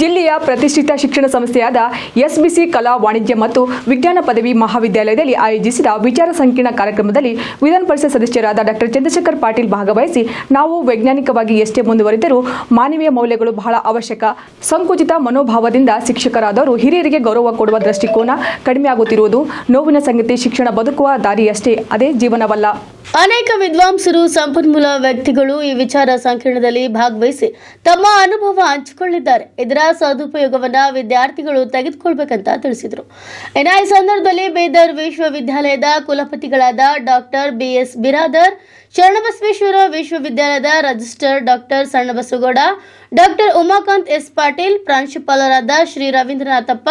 ಜಿಲ್ಲೆಯ ಪ್ರತಿಷ್ಠಿತ ಶಿಕ್ಷಣ ಸಂಸ್ಥೆಯಾದ ಎಸ್ಬಿಸಿ ಕಲಾ ವಾಣಿಜ್ಯ ಮತ್ತು ವಿಜ್ಞಾನ ಪದವಿ ಮಹಾವಿದ್ಯಾಲಯದಲ್ಲಿ ಆಯೋಜಿಸಿದ ವಿಚಾರ ಸಂಕಿರಣ ಕಾರ್ಯಕ್ರಮದಲ್ಲಿ ವಿಧಾನ ಪರಿಷತ್ ಸದಸ್ಯರಾದ ಡಾಕ್ಟರ್ ಚಂದ್ರಶೇಖರ್ ಪಾಟೀಲ್ ಭಾಗವಹಿಸಿ ನಾವು ವೈಜ್ಞಾನಿಕವಾಗಿ ಎಷ್ಟೇ ಮುಂದುವರಿದರೂ ಮಾನವೀಯ ಮೌಲ್ಯಗಳು ಬಹಳ ಅವಶ್ಯಕ. ಸಂಕುಚಿತ ಮನೋಭಾವದಿಂದ ಶಿಕ್ಷಕರಾದವರು ಹಿರಿಯರಿಗೆ ಗೌರವ ಕೊಡುವ ದೃಷ್ಟಿಕೋನ ಕಡಿಮೆಯಾಗುತ್ತಿರುವುದು ನೋವಿನ ಸಂಗತಿ. ಶಿಕ್ಷಣ ಬದುಕುವ ದಾರಿಯಷ್ಟೇ, ಅದೇ ಜೀವನವಲ್ಲ. ಅನೇಕ ವಿದ್ವಾಂಸರು, ಸಂಪನ್ಮೂಲ ವ್ಯಕ್ತಿಗಳು ಈ ವಿಚಾರ ಸಂಕಿರಣದಲ್ಲಿ ಭಾಗವಹಿಸಿ ತಮ್ಮ ಅನುಭವ ಹಂಚಿಕೊಳ್ಳಿದ್ದಾರೆ. ಇದರ ಸದುಪಯೋಗವನ್ನು ವಿದ್ಯಾರ್ಥಿಗಳು ತೆಗೆದುಕೊಳ್ಳಬೇಕಂತ ತಿಳಿಸಿದರು. ಇನ್ನು ಈ ಸಂದರ್ಭದಲ್ಲಿ ಬೀದರ್ ವಿಶ್ವವಿದ್ಯಾಲಯದ ಕುಲಪತಿಗಳಾದ ಡಾಕ್ಟರ್ BS ಬಿರಾದರ್, ಶರಣಬಸವೇಶ್ವರ ವಿಶ್ವವಿದ್ಯಾಲಯದ registrar doctor Sannabasagouda, doctor Umakant S Patil, ಪ್ರಾಂಶುಪಾಲರಾದ ಶ್ರೀ ರವೀಂದ್ರನಾಥಪ್ಪ,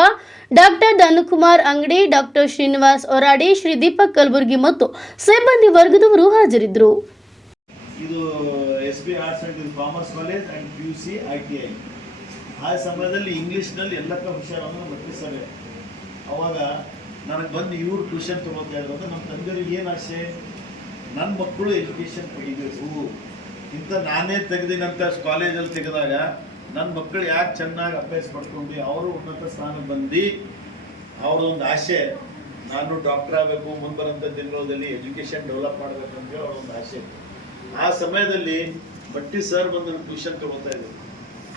ಡಾಕ್ಟರ್ ಧನುಕುಮಾರ್ ಅಂಗಡಿ, ಡಾಕ್ಟರ್ ಶ್ರೀನಿವಾಸ್ ಒರಾಡಿ, ಶ್ರೀ ದೀಪಕ್ ಕಲಬುರ್ಗಿ ಮತ್ತು ಸಿಬ್ಬಂದಿ ವರ್ಗದವರು ಹಾಜರಿದ್ದರು. ಇದು SB arts and commerce college and PUC ITI. ಆ ಸಮಯದಲ್ಲಿ ಇಂಗ್ಲೀಷ್ನಲ್ಲಿ ಎಲ್ಲಕ್ಕ ಹುಷಾರನ್ನು ಬರ್ತಿದ್ದಾರೆ. ಅವಾಗ ನನಗೆ ಬಂದು ಇವ್ರು ಟ್ಯೂಷನ್ ತೊಗೊಳ್ತಾ ಇದ್ರು. ನಮ್ಮ ತಂದೆಯವ್ರಿಗೆ ಏನು ಆಸೆ, ನನ್ನ ಮಕ್ಕಳು ಎಜುಕೇಷನ್ ಪಡಿಬೇಕು ಇಂಥ ನಾನೇ ತೆಗೆದಿನಂತ ಕಾಲೇಜಲ್ಲಿ ತೆಗೆದಾಗ ನನ್ನ ಮಕ್ಕಳು ಯಾಕೆ ಚೆನ್ನಾಗಿ ಅಭ್ಯಾಸ ಪಡ್ಕೊಂಡು ಅವರು ಉನ್ನತ ಸ್ಥಾನ ಬಂದು ಅವ್ರದೊಂದು ಆಸೆ, ನಾನು ಡಾಕ್ಟರ್ ಆಗಬೇಕು, ಮುಂದೆ ಬರೋಂಥ ದಿನಗಳಲ್ಲಿ ಎಜುಕೇಷನ್ ಡೆವಲಪ್ ಮಾಡಬೇಕಂತೇಳಿ ಅವ್ರೊಂದು ಆಸೆ. ಆ ಸಮಯದಲ್ಲಿ ಬಟ್ಟಿ ಸರ್ ಬಂದು ಟ್ಯೂಷನ್ ತೊಗೊಳ್ತಾ ಇದ್ರು.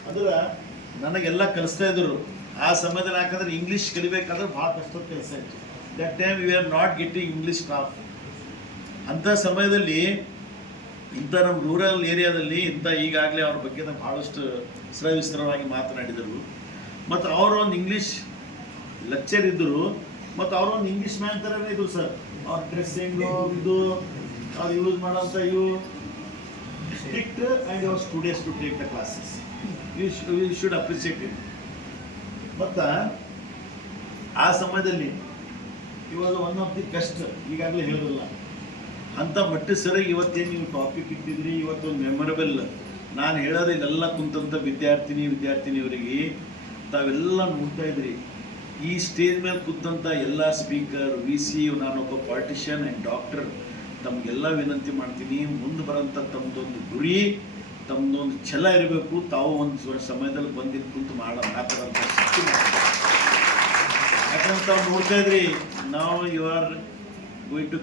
ಅಂದ್ರೆ ನನಗೆಲ್ಲ ಕಲಿಸ್ತಾ ಇದ್ರು. ಆ ಸಮಯದಲ್ಲಿ ಯಾಕಂದ್ರೆ ಇಂಗ್ಲೀಷ್ ಕಲಿಬೇಕಾದ್ರೆ ಭಾಳ ಕಷ್ಟದ ಕೆಲಸ ಇತ್ತು. That time we are not getting English staff. ಅಂಥ ಸಮಯದಲ್ಲಿ ಇಂಥ ನಮ್ಮ ರೂರಲ್ ಏರಿಯಾದಲ್ಲಿ ಇಂಥ ಈಗಾಗಲೇ ಅವ್ರ ಬಗ್ಗೆ ಭಾಳಷ್ಟು ವಿಸ್ತಾರವಾಗಿ ಮಾತನಾಡಿದರು. ಮತ್ತು ಅವರು ಒಂದು ಇಂಗ್ಲೀಷ್ ಲೆಕ್ಚರ್ ಇದ್ದರು. ಮತ್ತು ಅವರು ಒಂದು ಇಂಗ್ಲೀಷ್ ಮ್ಯಾನ್ ಥರನೇ ಇದ್ರು ಸರ್. ಅವ್ರ ಡ್ರೆಸ್ಸಿಂಗು ಇದು ಅವ್ರು ಯೂಸ್ ಮಾಡೋಂಥ ಇವು strict and our students to take the classes. You should appreciate it. ಮತ್ತು ಆ ಸಮಯದಲ್ಲಿ ಇವಾಗ ಒನ್ ಆಫ್ ದಿ ಕಷ್ಟ ಈಗಾಗಲೇ ಹೇಳೋದಿಲ್ಲ ಅಂಥ ಮಟ್ಟ ಸರಿಗೆ ಇವತ್ತೇನು ನೀವು ಟಾಪಿಕ್ ಇಟ್ಟಿದ್ರಿ, ಇವತ್ತೊಂದು ಮೆಮೊರಬಲ್. ನಾನು ಹೇಳೋದು ಇಲ್ಲೆಲ್ಲ ಕುಂತಂಥ ವಿದ್ಯಾರ್ಥಿನಿಯವರಿಗೆ ತಾವೆಲ್ಲ ನೋಡ್ತಾ ಇದ್ರಿ. ಈ ಸ್ಟೇಜ್ ಮೇಲೆ ಕೂತಂಥ ಎಲ್ಲ ಸ್ಪೀಕರ್, VC, ನಾನೊಬ್ಬ ಪಾಲಿಟಿಷಿಯನ್ ಆ್ಯಂಡ್ ಡಾಕ್ಟರ್, ತಮಗೆಲ್ಲ ವಿನಂತಿ ಮಾಡ್ತೀನಿ, ಮುಂದೆ ಬರೋಂಥ ತಮ್ಮದೊಂದು ಗುರಿ, ತಮ್ಮದೊಂದು ಛಲ ಇರಬೇಕು. ತಾವು ಒಂದು ಸಮಯದಲ್ಲಿ ಬಂದಿದ್ದು ಕುಂತು ಮಾತಾಡೋಂಥ ಶಕ್ತಿ. ಯಾಕಂದ್ರೆ ತಾವು ನೋಡ್ತಾ ಇದ್ರಿ, ನಾವು ಯು ಆರ್ ಗೋಯಿಂಗ್ ಟು